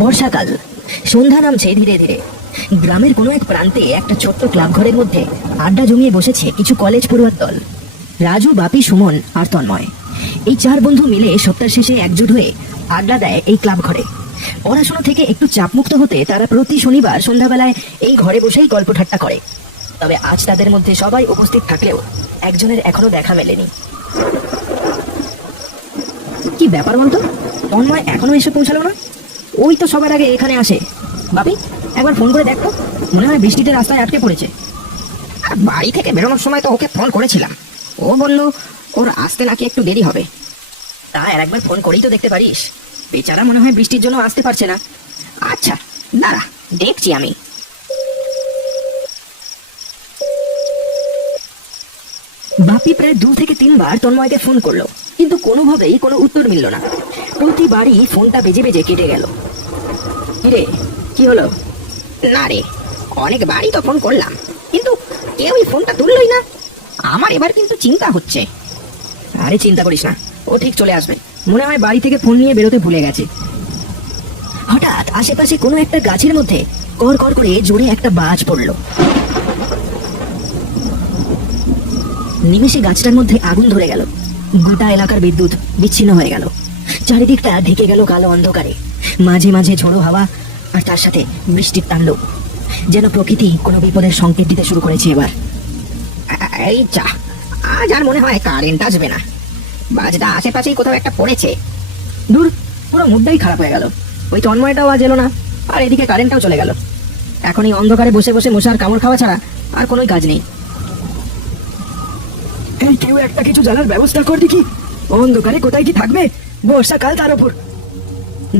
বর্ষাকাল, সন্ধ্যা নামছে ধীরে ধীরে। গ্রামের কোনো এক প্রান্তে একটা ছোট্ট ক্লাব ঘরের মধ্যে আড্ডা জমিয়ে বসেছে কিছু কলেজ পড়ুয়ার দল। রাজু, বাপি, সুমন আর তন্ময়, এই চার বন্ধু মিলে সপ্তাহ শেষে একজোট হয়ে আড্ডা দেয় এই ক্লাব ঘরে। পড়াশোনা থেকে একটু চাপমুক্ত হতে তারা প্রতি শনিবার সন্ধ্যাবেলায় এই ঘরে বসেই গল্প ঠাট্টা করে। তবে আজ তাদের মধ্যে সবাই উপস্থিত থাকলেও একজনের এখনো দেখা মেলেনি। কি ব্যাপার বলতো, তন্ময় এখনো এসে পৌঁছালো না? ওই তো সবার আগে এখানে আসে। বাপি, একবার ফোন করে দেখো, মনে হয় বৃষ্টিতে রাস্তায় আটকে পড়েছে। বাড়ি থেকে বেরোনোর সময় তো ওকে ফোন করেছিলাম, ও বলল ওর আসতে নাকি একটু দেরি হবে। তা আর একবার ফোন করেই তো দেখতে পারিস। বেচারা মনে হয় বৃষ্টির জন্য আসতে পারছে না। আচ্ছা দাঁড়া, দেখছি আমি। বাপি প্রায় 2 থেকে 3 বার তন্ময়কে ফোন করলো, কিন্তু কোনোভাবেই কোনো উত্তর মিলল না। প্রতিবারই ফোনটা বেজে বেজে কেটে গেল। কিরে, কি হলো? না রে, অনেকবারই তো ফোন করলাম, কিন্তু কেউই ফোনটা তুললই না। আমার এবার কিন্তু চিন্তা হচ্ছে। আরে চিন্তা করিস না, ও ঠিক চলে আসবে। মনে হয় বাড়ি থেকে ফোন নিয়ে বেরোতে ভুলে গেছে। হঠাৎ আশেপাশে কোনো একটা গাছের মধ্যে কর কর করে জোরে একটা বাজ পড়ল। নিমেষে গাছটার মধ্যে আগুন ধরে গেল। গোটা এলাকার বিদ্যুৎ বিচ্ছিন্ন হয়ে গেল। চারিদিকটা ঢেকে গেল কালো অন্ধকারে। মাঝে মাঝে ঝোড়ো হাওয়া আর তার সাথে বৃষ্টির তাণ্ডব। যেন প্রকৃতি কোনো বিপদের সংকেত দিতে শুরু করেছে এবার। এই যা, আজ আর মনে হয় কারেন্ট আসবে না। বাজটা আশেপাশেই কোথাও একটা পড়েছে। দূর, পুরো মুডটাই খারাপ হয়ে গেল। ওই তন্ময়টাও আজ এলো না, আর এদিকে কারেন্টটাও চলে গেল। এখন এই অন্ধকারে বসে বসে মশার কামড় খাওয়া ছাড়া আর কোনো কাজ নেই। এই কেউ একটা কিছু জানার ব্যবস্থা কর দেখি। অন্ধকারে কোথায় কি থাকবে, বর্ষাকাল তার উপর।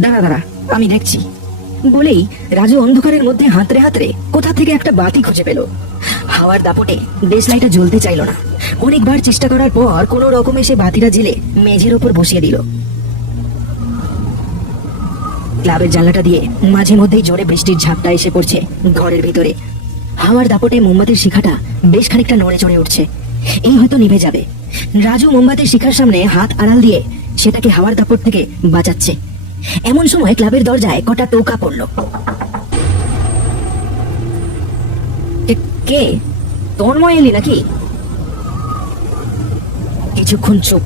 দাঁড়া দাঁড়া, আমি দেখছি। বলেই রাজু অন্ধকারের মধ্যে হাতড়ে হাতড়ে কোথা থেকে একটা বাতি খুঁজে পেল। হাওয়ার দাপটে দেশলাইটা জ্বলতে চাইল না। অনেকবার চেষ্টা করার পর কোনো রকমে সে বাতিটা জেলে মেঝের ওপর বসিয়ে দিল। ক্লাবের জানলাটা দিয়ে মাঝে মধ্যেই জোরে বৃষ্টির ঝাপটা এসে পড়ছে ঘরের ভিতরে। হাওয়ার দাপটে মোমবাতির শিখাটা বেশ খানিকটা নড়ে চড়ে উঠছে। এই হয়তো নিভে যাবে। রাজু মোমবাতির শিখার সামনে হাত আড়াল দিয়ে সেটাকে হাওয়ার দাপট থেকে বাঁচাচ্ছে। এমন সময় ক্লাবের দরজায় কটা টোকা পড়ল। কে? তন্ময় এলি নাকি? কিছুক্ষণ চুপ,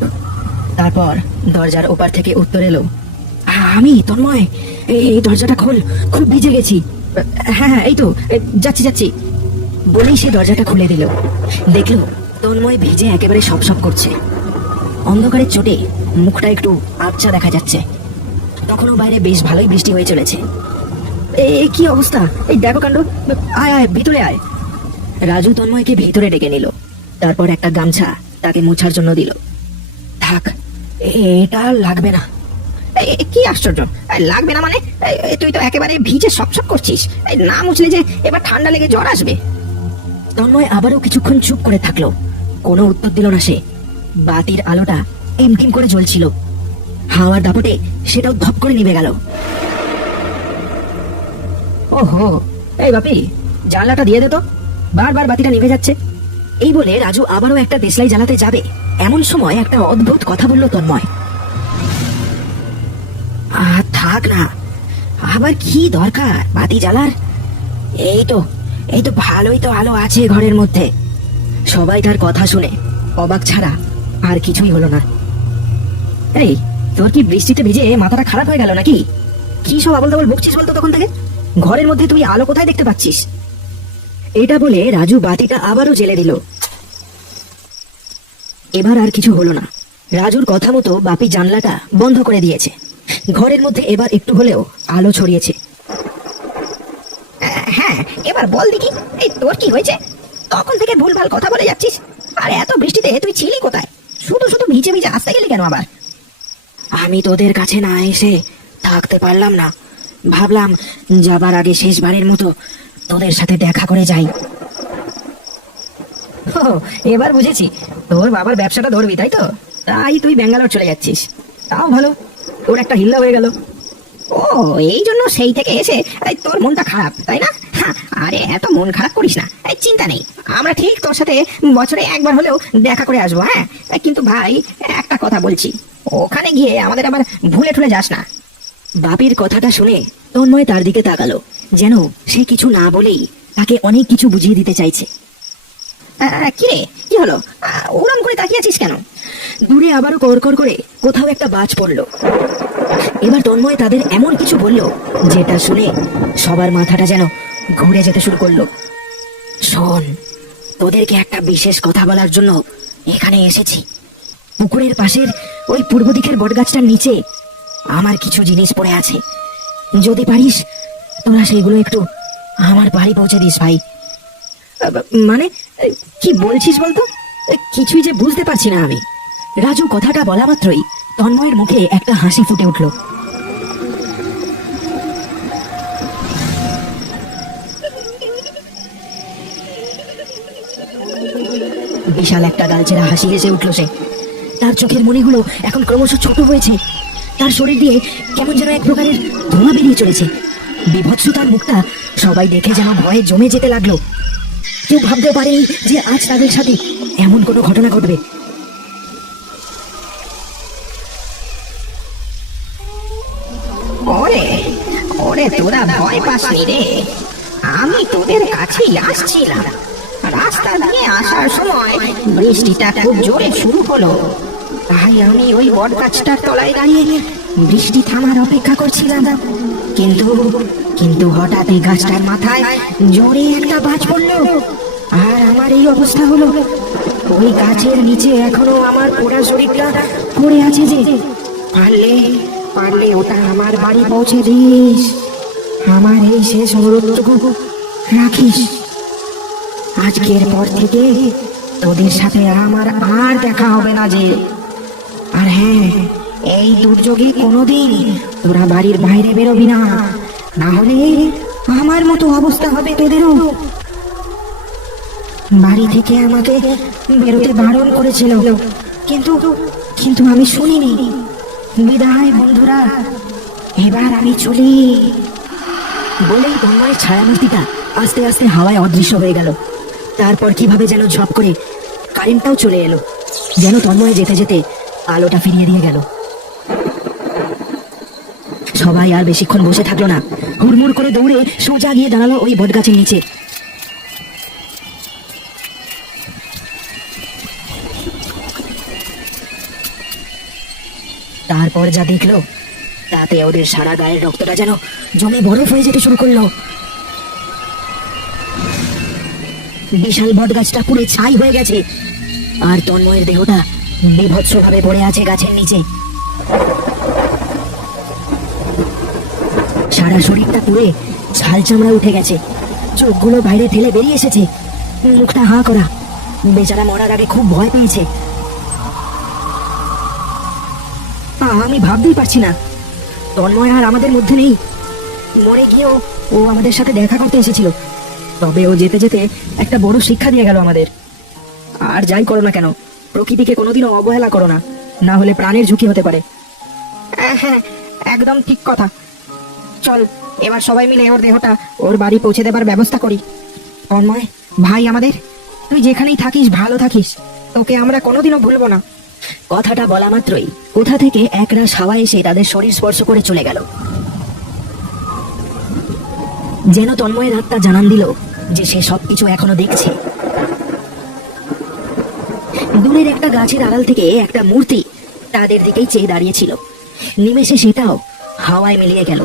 তারপর দরজার ওপার থেকে উত্তর এলো, আমি তন্ময়। এই দরজাটা খোল, খুব ভিজে গেছি। হ্যাঁ হ্যাঁ, এই তো যাচ্ছি যাচ্ছি। বলেই সে দরজাটা খুলে দিল। দেখলো তন্ময় ভিজে একেবারে সপ করছে। অন্ধকারের চোটে মুখটা একটু আবছা দেখা যাচ্ছে। তখনও বাইরে বেশ ভালোই বৃষ্টি হয়ে চলেছে। এই কি অবস্থা, এই দেখো কাণ্ড। আয় আয়, ভিতরে আয়। রাজু তন্ময়কে ভিতরে ডেকে নিল। তারপর একটা গামছা তাকে মোছার জন্য দিল। থাক, এটা লাগবে না। কি আশ্চর্য, লাগবে না মানে? তুই তো একেবারে ভিজে সপ করছিস। না মুছলে যে এবার ঠান্ডা লেগে জ্বর আসবে। তন্ময় আবারও কিছুক্ষণ চুপ করে থাকলো। কোনো উত্তর দিল না সে। বাতির আলোটা টিমটিম করে জ্বলছিল। হাওয়ার দাপটে সেটাও ধপ করে নিভে গেল। ওহো, এই বাপি, জানলাটা দিয়ে দে তো, বারবার বাতিটা নিভে যাচ্ছে। এই বলে রাজু আবারও একটা দেশলাই জ্বালাতে যাবে। এমন সময় একটা অদ্ভুত কথা বলল তন্ময়। থাক না, আবার কি দরকার বাতি জ্বালার? এই তো ভালোই তো আলো আছে ঘরের মধ্যে। সবাই তার কথা শুনে অবাক ছাড়া আর কিছুই হলো না। এই, তোর কি বৃষ্টিতে ভিজে মাথাটা খারাপ হয়ে গেল নাকি? কি সব আবল তাবল বকছিস বলতো তখন থেকে? ঘরের মধ্যে তুই আলো কোথায় দেখতে পাচ্ছিস? এটা বলে রাজু বাতিটা আবারও জ্বেলে দিল। এবার আর কিছু হলো না। রাজুর কথা মতো বাপি জানলাটা বন্ধ করে দিয়েছে। ঘরের মধ্যে এবার একটু হলেও আলো ছড়িয়েছে। হ্যাঁ, এবার বল দেখি, এই তোর কি হয়েছে? তখন থেকে ভুলভাল কথা বলে যাচ্ছিস। আর এত বৃষ্টিতে তুই ছিলি কোথায়? শুধু শুধু ভিজে ভিজে আসতে গেলি কেন আবার? আমি তোদের কাছে না এসে থাকতে পারলাম না। ভাবলাম যাবার আগে শেষবারের মতো তোদের সাথে দেখা করে যাই। এবার বুঝেছি, তোর বাবার ব্যবসাটা ধরবি, তাই তো? তাই তুই ব্যাঙ্গালোর চলে যাচ্ছিস। তাও ভালো, তোর একটা হিল্লা হয়ে গেল। ও, এই জন্য সেই থেকে এসে তোর মনটা খারাপ, তাই না? আরে এত মন খারাপ করিস না, চিন্তা নেই। আমরা ঠিক তোর সাথে বছরে একবার হলেও দেখা করে আসবো। হ্যাঁ, কিন্তু ভাই একটা কথা বলছি, ওখানে গিয়ে আমাদের আবার ভুলে ঠুলে যাস না। বাপির কথাটা শুনে তন্ময় তার দিকে তাকালো, যেন সে কিছু না বলেই তাকে অনেক কিছু বুঝিয়ে দিতে চাইছে। কি রে, কি হলো? ওরম করে তাকিয়ে আছিস কেন? দূরে আবারও কড়কড় করে কোথাও একটা বাজ পড়লো। এবার তন্ময় তাদের এমন কিছু বলল যেটা শুনে সবার মাথাটা যেন ঘুরে যেতে শুরু করলো। শোন, তোদেরকে একটা বিশেষ কথা বলার জন্য এখানে এসেছি। পুকুরের পাশের ওই পূর্ব দিকের বটগাছটার নিচে আমার কিছু জিনিস পড়ে আছে। যদি পারিস তোরা সেইগুলো একটু আমার বাড়ি পৌঁছে দিস ভাই। মানে কি বলছিস বলতো? কিছুই যে বুঝতে পারছি না আমি। রাজু কথাটা বলা মাত্রই তন্ময়ের মুখে একটা হাসি ফুটে উঠল। বিশাল একটা গালচেরা হাসি হেসে উঠল সে। তার চোখের মণিগুলো এখন ক্রমশ ছোট হয়েছে। তার শরীর দিয়ে কেমন যেন এক প্রকারের ধোঁয়া বেরিয়ে চলেছে। বিভৎস তার মুখটা সবাই দেখে যেন ভয়ে জমে যেতে লাগলো। কেউ ভাবতেও পারেনি যে আজ তাদের সাথে এমন কোনো ঘটনা ঘটবে। ওরে ওরে, তোরা ভয় পাসনি রে? আমি তোদের কাছেই আসছিলাম। রাস্তা দিয়ে আসার সময় বৃষ্টিটা খুব জোরে শুরু হলো, তাই আমি ওই বট গাছটার তলায় দাঁড়িয়ে বৃষ্টি থামার অপেক্ষা করছিলাম। কিন্তু কিন্তু হঠাৎ এই গাছটার মাথায় জোরে একটা বাজ পড়লো, আর আমার এই অবস্থা হলো। ওই গাছের নিচে এখনো আমার পোড়া শরীরটা পড়ে আছে। যে পারলে পারলে ওটা আমার বাড়ি পৌঁছে দিস। আমার এই শেষ অনুরোধটুকু রাখিস। আজকের পর থেকে তোদের সাথে আমার আর দেখা হবে না যে। আর হ্যাঁ, এই দুর্যোগে কোনোদিন তোরা বাড়ির বাইরে বেরোবি না, না হলে আমার মতো অবস্থা হবে তোদেরও। বাড়ি থেকে আমাকে বেরোতে বারণ করেছিল, কিন্তু কিন্তু আমি শুনিনি। বিদায় বন্ধুরা, এবার আমি চলি। বলেই তন্ময়ের ছায়ামূর্তিটা আস্তে আস্তে হাওয়ায় অদৃশ্য হয়ে গেল। তারপর কিভাবে যেন ঝপ করে কারেন্টটাও চলে এলো, যেন তন্ময় যেতে যেতে আলোটা ফিরিয়ে দিয়ে গেল। সবাই আর বেশিক্ষণ বসে থাকলো না, হুড়মুড় করে দৌড়ে সোজা গিয়ে দাঁড়ালো ওই বটগাছের নিচে। তারপর যা দেখলো তাতে ওদের সারা গায়ের রক্তটা যেন জমে বরফ হয়ে যেতে শুরু করলো। বিশাল বটগাছটা পুরো ছাই হয়ে গেছে, আর তন্ময়ের দেহটা বিভৎসভাবে পড়ে আছে গাছের নিচে। সারা শরীরটা পুড়ে ছাল চামড়া উঠে গেছে, চোখগুলো বাইরে ঠেলে বেরিয়ে এসেছে, মুখটা হাঁ করা। বেচারা মরার আগে খুব ভয় পেয়েছে। আমি ভাবতেই পারছি না তন্ময় আর আমাদের মধ্যে নেই। মরে গিয়েও ও আমাদের সাথে দেখা করতে এসেছিল, তবে ও যেতে যেতে একটা বড় শিক্ষা দিয়ে গেল আমাদের। আর যাই করো না কেন, প্রকৃতিকে কোনোদিনও অবহেলা করো না, না হলে প্রাণের ঝুঁকি হতে পারে। হ্যাঁ, একদম ঠিক কথা। চল এবার সবাই মিলে ওর দেহটা ওর বাড়ি পৌঁছে দেবার ব্যবস্থা করি। তন্ময় ভাই আমাদের, তুই যেখানেই থাকিস ভালো থাকিস, তোকে আমরা কোনোদিনও ভুলবো না। কথাটা বলা মাত্রই কোথা থেকে একরাশ হাওয়া এসে তাদের শরীর স্পর্শ করে চলে গেল, যেন তন্ময়ের আত্মা জানান দিল যে সে সবকিছু এখনো দেখছে। দূরের একটা গাছের আড়াল থেকে একটা মূর্তি তাদের দিকেই চেয়ে দাঁড়িয়েছিল। নিমেষে সেটাও হাওয়ায় মিলিয়ে গেল।